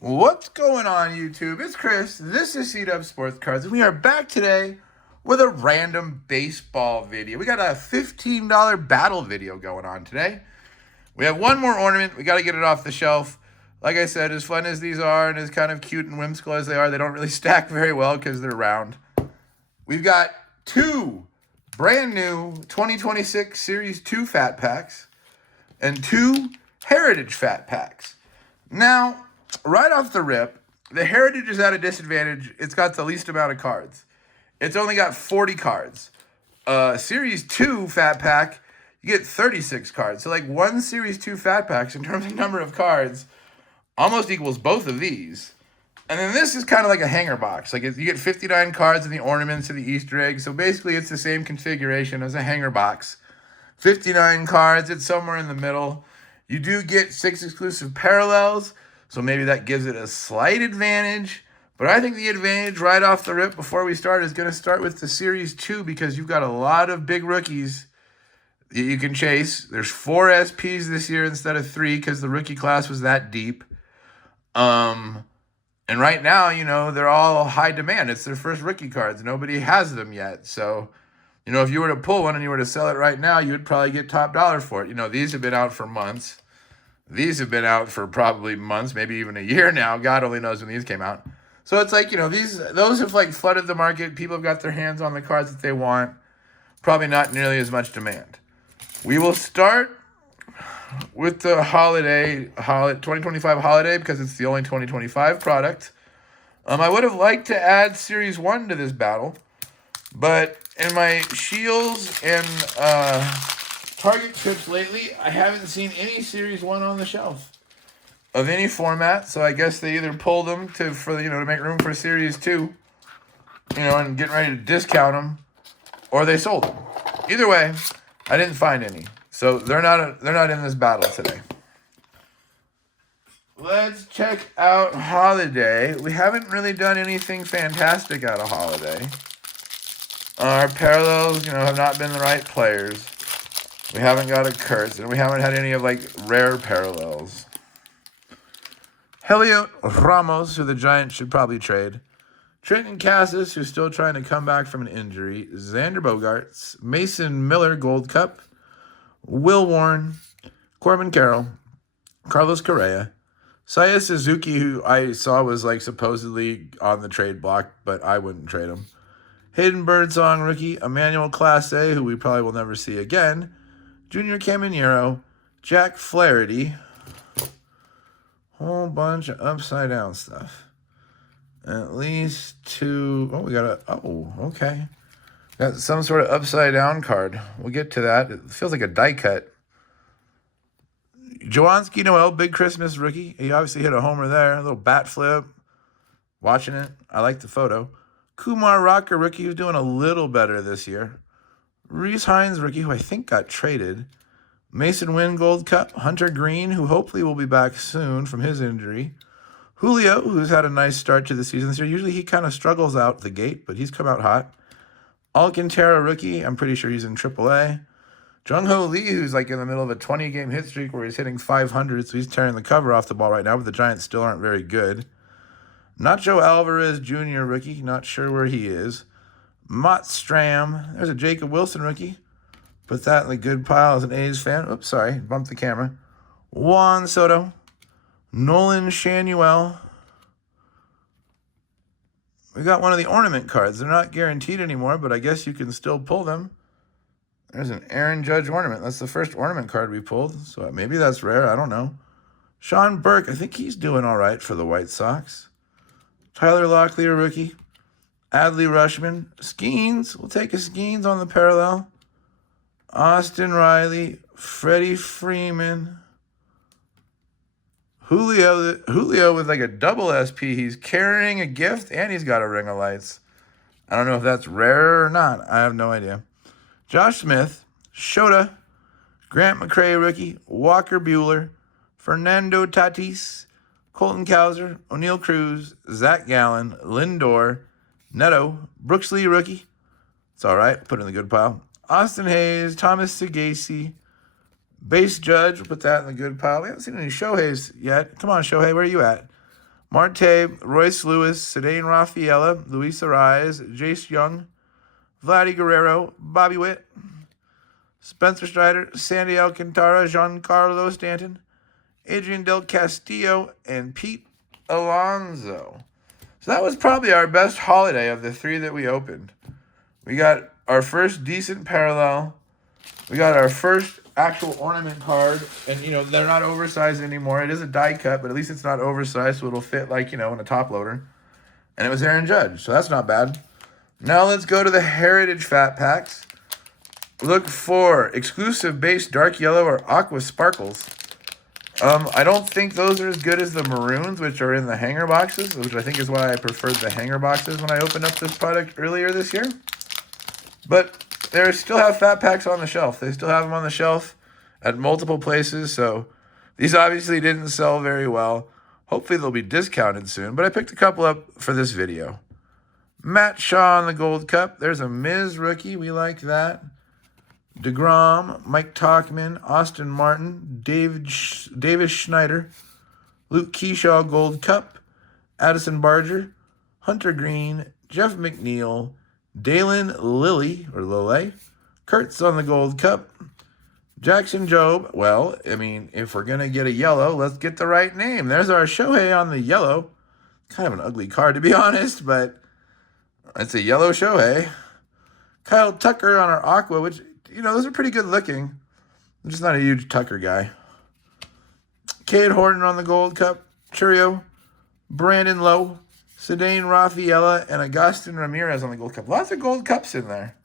What's going on, YouTube? It's Chris. This is C-Dub Sports Cards, and we are back today with a random baseball video. We got a $15 battle video going on today. We have one more ornament. We got to get it off the shelf. Like I said, as fun as these are and as kind of cute and whimsical as they are, they don't really stack very well because they're round. We've got two brand new 2026 Series 2 Fat Packs and two Heritage Fat Packs. Now, right off the rip, the Heritage is at a disadvantage. It's got the least amount of cards. It's only got 40 cards. Series 2 Fat Pack, you get 36 cards. So like one Series 2 Fat Packs in terms of number of cards almost equals both of these. And then this is kind of like a hanger box. Like you get 59 cards in the ornaments and the Easter egg. So basically it's the same configuration as a hanger box. 59 cards, it's somewhere in the middle. You do get 6 exclusive parallels, so maybe that gives it a slight advantage. But I think the advantage right off the rip before we start is going to start with the Series 2 because you've got a lot of big rookies that you can chase. There's 4 SPs this year instead of 3 because the rookie class was that deep. And right now, they're all high demand. It's their first rookie cards. Nobody has them yet. So, if you were to pull one and you were to sell it right now, you would probably get top dollar for it. These have been out for months. These have been out for probably months, maybe even a year now. God only knows when these came out. So it's like, those have like flooded the market. People have got their hands on the cards that they want. Probably not nearly as much demand. We will start with the 2025 holiday because it's the only 2025 product. I would have liked to add Series 1 to this battle, but in my Shields and Target trips lately, I haven't seen any Series 1 on the shelf of any format, so I guess they either pulled them to make room for Series 2, and getting ready to discount them, or they sold them. Either way, I didn't find any. So they're not in this battle today. Let's check out Holiday. We haven't really done anything fantastic out of Holiday. Our parallels, have not been the right players. We haven't got a Kurtz, and we haven't had any of, rare parallels. Heliot Ramos, who the Giants should probably trade. Trenton Cassis, who's still trying to come back from an injury. Xander Bogaerts. Mason Miller, Gold Cup. Will Warren. Corbin Carroll. Carlos Correa. Saya Suzuki, who I saw was, supposedly on the trade block, but I wouldn't trade him. Hayden Birdsong, rookie. Emmanuel Clase, who we probably will never see again. Junior Caminero. Jack Flaherty. Whole bunch of upside down stuff. At least 2. Oh, we got a. Oh, okay. Got some sort of upside down card. We'll get to that. It feels like a die cut. Joanski Noel, big Christmas rookie. He obviously hit a homer there. A little bat flip. Watching it. I like the photo. Kumar Rocker, rookie, who's doing a little better this year. Reese Hines, rookie, who I think got traded. Mason Wynn, Gold Cup. Hunter Green, who hopefully will be back soon from his injury. Julio, who's had a nice start to the season this year. Usually he kind of struggles out the gate, but he's come out hot. Alcantara, rookie. I'm pretty sure he's in AAA. Jung-Ho Lee, who's in the middle of a 20-game hit streak where he's hitting 500, so he's tearing the cover off the ball right now, but the Giants still aren't very good. Nacho Alvarez Jr., rookie. Not sure where he is. Mott Stram. There's a Jacob Wilson, rookie. Put that in the good pile as an A's fan. Oops, sorry. Bumped the camera. Juan Soto. Nolan Shanuel. We got one of the ornament cards. They're not guaranteed anymore, but I guess you can still pull them. There's an Aaron Judge ornament. That's the first ornament card we pulled, so maybe that's rare. I don't know. Sean Burke. I think he's doing all right for the White Sox. Tyler Locklear, rookie. Adley Rushman. Skeens. We'll take a Skeens on the parallel. Austin Riley. Freddie Freeman. Julio with a double SP. He's carrying a gift, and he's got a ring of lights. I don't know if that's rare or not. I have no idea. Josh Smith. Shota. Grant McCray, rookie. Walker Buehler. Fernando Tatis. Colton Cowser, O'Neal Cruz, Zach Gallen, Lindor, Neto, Brooks Lee, rookie. It's all right. Put it in the good pile. Austin Hayes, Thomas Sagasi, Base Judge. We'll put that in the good pile. We haven't seen any Shoheis yet. Come on, Shohei. Where are you at? Marte, Royce Lewis, Cedane Rafaela, Luis Ariz, Jace Young, Vladdy Guerrero, Bobby Witt, Spencer Strider, Sandy Alcantara, Giancarlo Stanton, Adrian Del Castillo, and Pete Alonso. So that was probably our best holiday of the three that we opened. We got our first decent parallel. We got our first actual ornament card. And, they're not oversized anymore. It is a die cut, but at least it's not oversized, so it'll fit like, in a top loader. And it was Aaron Judge, so that's not bad. Now let's go to the Heritage Fat Packs. Look for exclusive base dark yellow or aqua sparkles. I don't think those are as good as the maroons, which are in the hanger boxes, which I think is why I preferred the hanger boxes when I opened up this product earlier this year. But they still have fat packs on the shelf. They still have them on the shelf at multiple places, so these obviously didn't sell very well. Hopefully they'll be discounted soon, but I picked a couple up for this video. Matt Shaw on the Gold Cup. There's a Miz rookie. We like that. DeGrom, Mike Talkman, Austin Martin, Davis Schneider, Luke Keyshaw Gold Cup, Addison Barger, Hunter Green, Jeff McNeil, Dalen Lilly, Kurtz on the Gold Cup, Jackson Jobe. Well, if we're going to get a yellow, let's get the right name. There's our Shohei on the yellow. Kind of an ugly card, to be honest, but it's a yellow Shohei. Kyle Tucker on our aqua, which, those are pretty good looking. I'm just not a huge Tucker guy. Cade Horton on the Gold Cup. Churio. Brandon Lowe. Cedane Rafaela. And Agustin Ramirez on the Gold Cup. Lots of Gold Cups in there.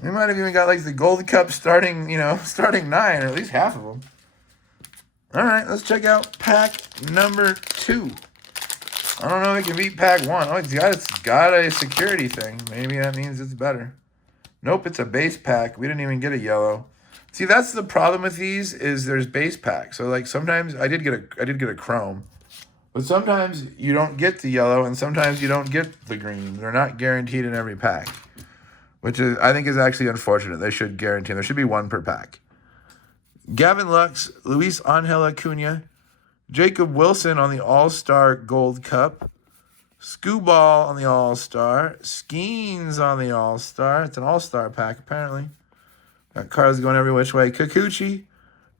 We might have even got like the Gold Cup starting 9, or at least half of them. All right, let's check out pack number 2. I don't know if it can beat pack 1. Oh, it's got a security thing. Maybe that means it's better. Nope, it's a base pack. We didn't even get a yellow. See, that's the problem with these is there's base packs. So like sometimes I did get a chrome, but sometimes you don't get the yellow and sometimes you don't get the green. They're not guaranteed in every pack, which I think is actually unfortunate. They should guarantee. There should be one per pack. Gavin Lux, Luis Angel Acuna, Jacob Wilson on the All-Star Gold Cup, Scooball on the All-Star. Skeens on the All-Star. It's an All-Star pack, apparently. Got cards going every which way. Kikuchi,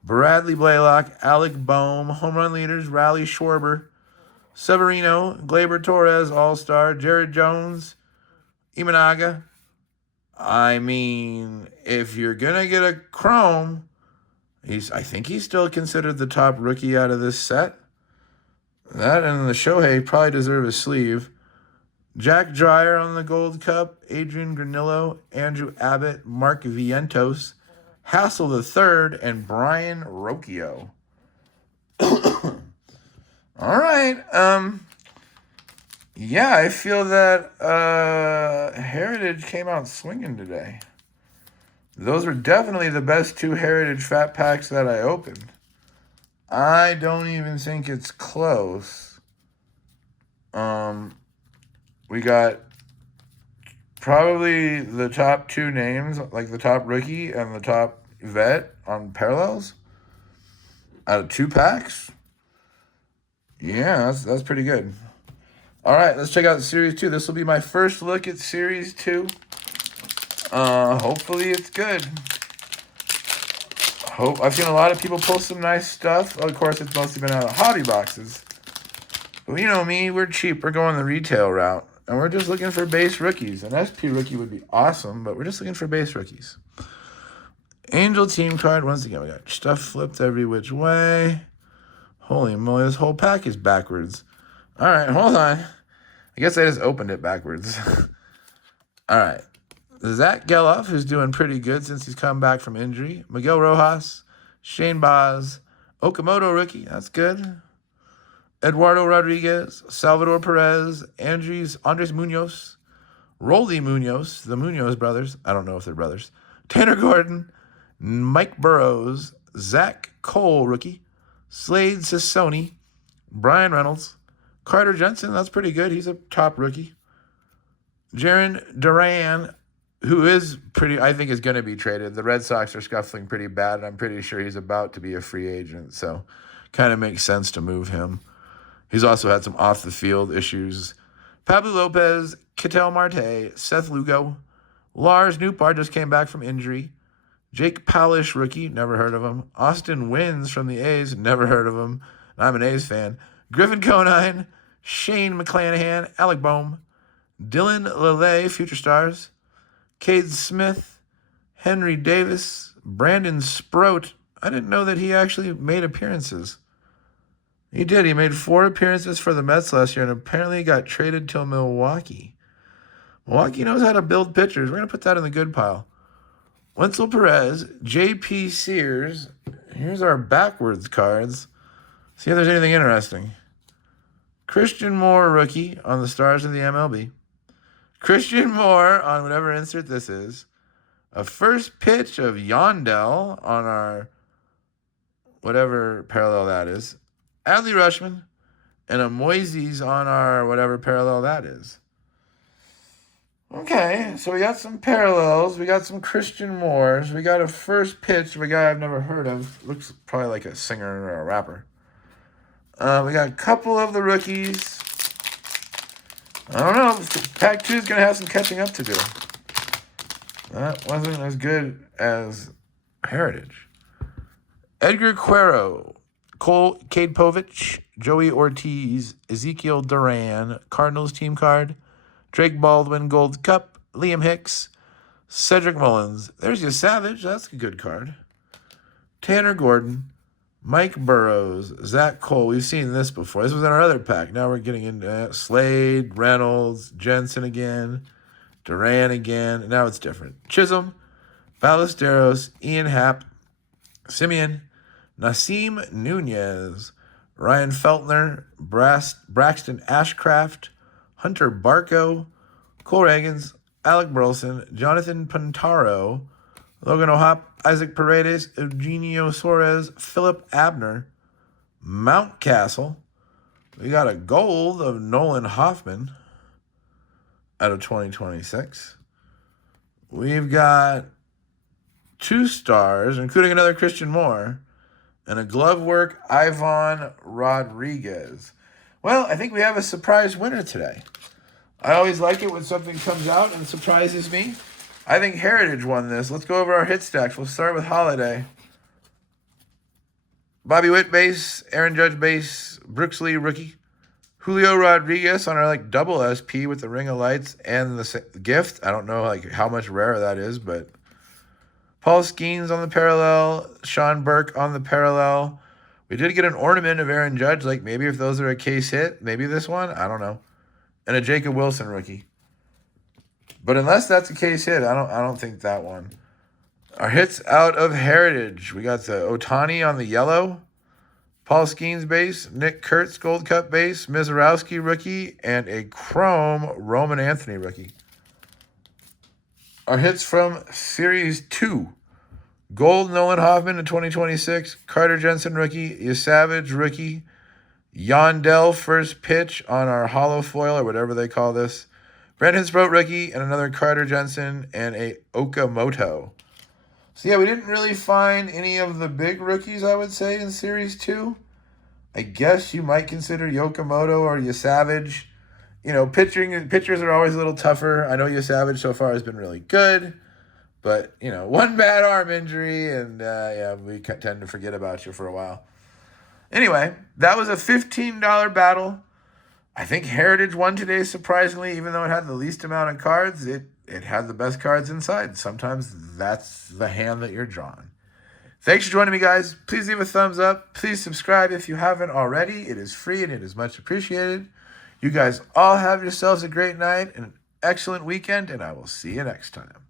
Bradley Blaylock, Alec Boehm, home run leaders, Raleigh Schwarber, Severino, Gleyber Torres, All-Star, Jared Jones, Imanaga. If you're going to get a chrome, I think he's still considered the top rookie out of this set. That and the Shohei probably deserve a sleeve. Jack Dreyer on the Gold Cup, Adrian Granillo, Andrew Abbott, Mark Vientos, Hassel III, and Brian Rocchio. All right. Yeah, I feel that Heritage came out swinging today. Those were definitely the best 2 Heritage Fat Packs that I opened. I don't even think it's close. We got probably the top 2 names, like the top rookie and the top vet on parallels out of 2 packs. Yeah, that's pretty good. All right, let's check out Series 2. This will be my first look at Series 2. Hopefully it's good. I've seen a lot of people pull some nice stuff. Of course, it's mostly been out of hobby boxes. But you know me, we're cheap. We're going the retail route. And we're just looking for base rookies. An SP rookie would be awesome, but we're just looking for base rookies. Angel team card. Once again, we got stuff flipped every which way. Holy moly, this whole pack is backwards. All right, hold on. I guess I just opened it backwards. All right. Zach Geloff, who's doing pretty good since he's come back from injury. Miguel Rojas, Shane Baz, Okamoto rookie, that's good. Eduardo Rodriguez, Salvador Perez, Andres Munoz, Rolly Munoz, the Munoz brothers. I don't know if they're brothers. Tanner Gordon, Mike Burrows, Zach Cole rookie, Slade Sassoni, Brian Reynolds, Carter Jensen, that's pretty good. He's a top rookie. Jaron Duran, who I think is going to be traded. The Red Sox are scuffling pretty bad, and I'm pretty sure he's about to be a free agent, so kind of makes sense to move him. He's also had some off-the-field issues. Pablo Lopez, Ketel Marte, Seth Lugo, Lars Nootbaar just came back from injury. Jake Paulish, rookie, never heard of him. Austin Wins from the A's, never heard of him. I'm an A's fan. Griffin Conine, Shane McClanahan, Alec Boehm, Dylan Lele, Future Stars, Cade Smith, Henry Davis, Brandon Sproat. I didn't know that he actually made appearances. He did. He made 4 appearances for the Mets last year and apparently got traded to Milwaukee. Milwaukee knows how to build pitchers. We're going to put that in the good pile. Wenzel Perez, J.P. Sears. Here's our backwards cards. See if there's anything interesting. Christian Moore, rookie, on the Stars of the MLB. Christian Moore on whatever insert this is. A first pitch of Yondell on our whatever parallel that is. Adley Rutschman. And a Moises on our whatever parallel that is. Okay, so we got some parallels. We got some Christian Moores. We got a first pitch of a guy I've never heard of. Looks probably like a singer or a rapper. We got a couple of the rookies. I don't know. Pack 2 is going to have some catching up to do. That wasn't as good as Heritage. Edgar Quero, Cade Povich, Joey Ortiz, Ezekiel Duran, Cardinals team card, Drake Baldwin Gold Cup, Liam Hicks, Cedric Mullins. There's your Savage. That's a good card. Tanner Gordon, Mike Burrows, Zach Cole. We've seen this before. This was in our other pack. Now we're getting into Slade, Reynolds, Jensen again, Duran again. Now it's different. Chisholm, Ballesteros, Ian Happ, Simeon, Nasim Nunez, Ryan Feltner, Braxton Ashcraft, Hunter Barco, Cole Reagans, Alec Burleson, Jonathan Pintaro, Logan O'Hop, Isaac Paredes, Eugenio Suarez, Philip Abner, Mountcastle. We got a gold of Nolan Hoffman out of 2026. We've got 2 stars, including another Christian Moore, and a glove work Ivan Rodriguez. Well, I think we have a surprise winner today. I always like it when something comes out and surprises me. I think Heritage won this. Let's go over our hit stacks. We'll start with Holiday. Bobby Witt base, Aaron Judge base, Brooks Lee rookie, Julio Rodriguez on our double SP with the Ring of Lights and the gift. I don't know how much rarer that is, but Paul Skeens on the parallel, Sean Burke on the parallel. We did get an ornament of Aaron Judge. Maybe if those are a case hit, maybe this one. I don't know. And a Jacob Wilson rookie. But unless that's a case hit, I don't think that one. Our hits out of Heritage. We got the Ohtani on the yellow, Paul Skeens base, Nick Kurtz Gold Cup base, Mizorowski rookie, and a chrome Roman Anthony rookie. Our hits from Series 2. Gold Nolan Hoffman in 2026, Carter Jensen rookie, Savage rookie, Yondell first pitch on our hollow foil or whatever they call this, Brandon Sproat rookie, and another Carter Jensen and a Okamoto. So yeah, we didn't really find any of the big rookies, I would say, in Series 2. I guess you might consider Okamoto or Savage. Pitchers are always a little tougher. I know Savage so far has been really good. But, one bad arm injury, and, we tend to forget about you for a while. Anyway, that was a $15 battle. I think Heritage won today, surprisingly, even though it had the least amount of cards. It had the best cards inside. Sometimes that's the hand that you're drawn. Thanks for joining me, guys. Please leave a thumbs up. Please subscribe if you haven't already. It is free, and it is much appreciated. You guys all have yourselves a great night and an excellent weekend, and I will see you next time.